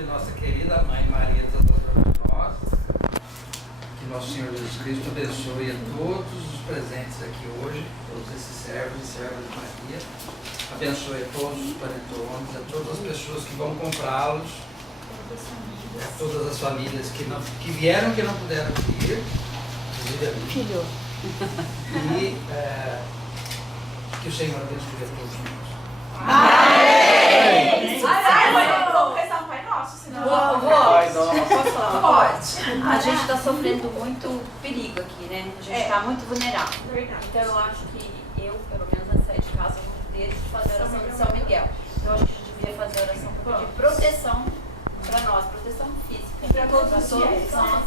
de nossa querida Mãe Maria, todas nós. Que nosso Senhor Jesus Cristo abençoe a todos os presentes aqui hoje, todos esses servos e servas de Maria. Abençoe a todos os panetones, a todas as pessoas que vão comprá-los, a todas as famílias que vieram que não puderam vir, inclusive a mim. Filho. E que o Senhor abençoe a todos nós. Confessar o Pai Nosso, senão... Posso falar? Pode. A gente está sofrendo muito perigo aqui, né? A gente está muito vulnerável. Verdade. Então eu acho que eu, pelo menos na saída de casa, vou ter de fazer a oração de São Miguel. Então eu acho que a gente devia fazer a oração de proteção para nós, proteção física. Para todos os nós.